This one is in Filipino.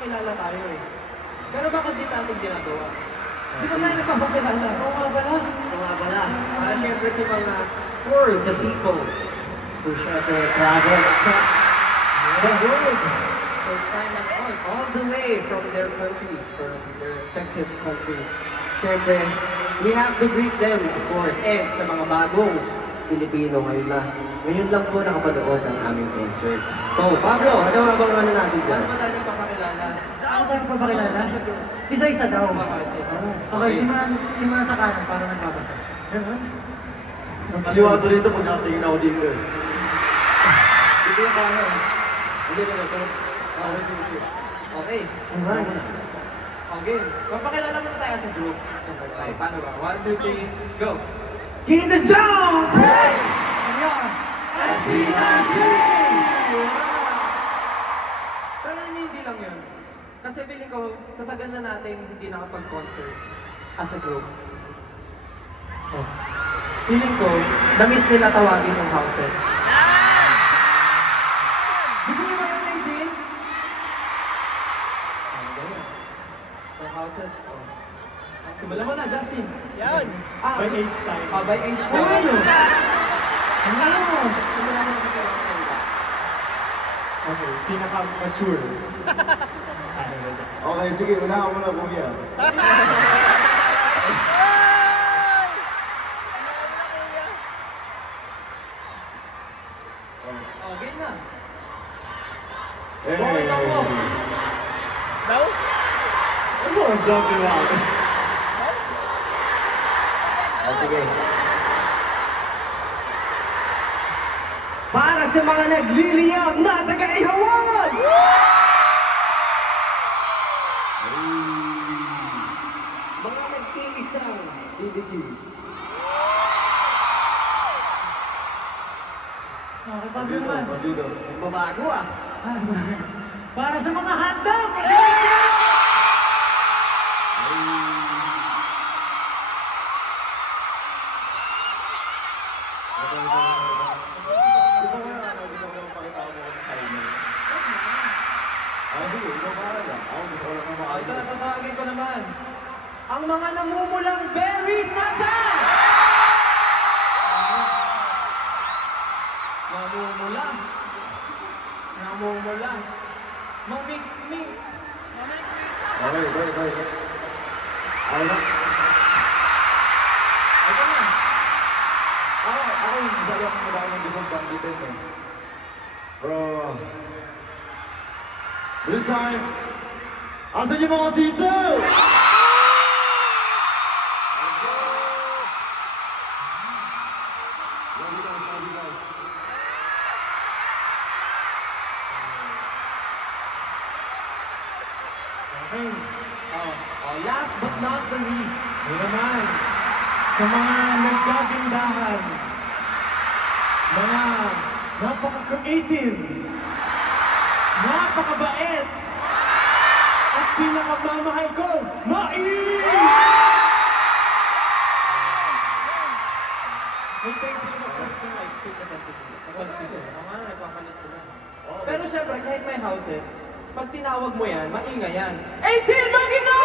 nagpapakilala tayo eh. Pero bakit di natin ginagawa? Di ba tayo nagpapakilala? Oo nga pala. Ito nga pala. Para syempre sa mga for the people who share to travel across the world. First time at all the way from their countries, from their respective countries. Syempre, we have to greet them, of course. And sa mga bagong Pilipino ngayon lang po nakapanood ng aming concert. So, Pablo, ano nga bang ano natin dyan? Paano ba tayo nagpapakilala? Ano tayo papakilala? Isa-isa daw. Isa-isa. Okay, simulan sa kanan para nagbabasa. Ganun. Aliwato dito pag nakatingin ako dito eh. Hindi yung paano eh. Hindi na ito. Okay, sige, sige. Okay. Alright. Okay. Papakilala muna tayo sa group. Okay, paano ba? 1, 2, 3, go! Get in the zone! Hey! Ayan! SB19! Pero hindi lang yun. Kasi feeling ko, sa tagal na natin hindi nakapag-concert as a group. Oh. Feeling ko, na-miss nila tawagin yung houses. Gusto niyo ba yun, Nadine? Ano ba yun? Yung houses, oh. Simulan mo na, Justin. Yan! By age time. By age time. Ano? Simulan mo na sa pinakakanda. Okay, pinaka-mature. Okay, sige, unahan mo na kuya. Oh, game na. Eh, Okay, ako. Now? Ano mo ang joke yung ako? Oh, sige. Para sa mga nagliliyab na taga-ihawan! Mga nagtiisang BBQs. Okay, Pablo Dito, naman. dito. Nagbabago ah. Para sa mga hotdog! Gusto ko na ano, gusto ko lang pakita ko kung timer. Ah, sige, ikaw para lang. Ako gusto ko lang na Ito, makita. tatawagin ko naman. Ang mga namumulang berries nasaan? Namumula. Namumula. Maming-ming. Okay, ito. Ako na. Ito na. Ako yung masyado akong madaming gustong banggitin eh. Bro. This time, asan yung mga sisaw? Okay. Oh, last but not the least. Ano naman? Sa mga nagkagandahan, mga napaka-creative, napakabait, at pinakamamahal ko, May thanks sila mag-post ng lights to napansin ko. Mga nagpapalit sila. Pero syempre, kahit may houses, pag tinawag mo yan, maingay yan. 18, Magino!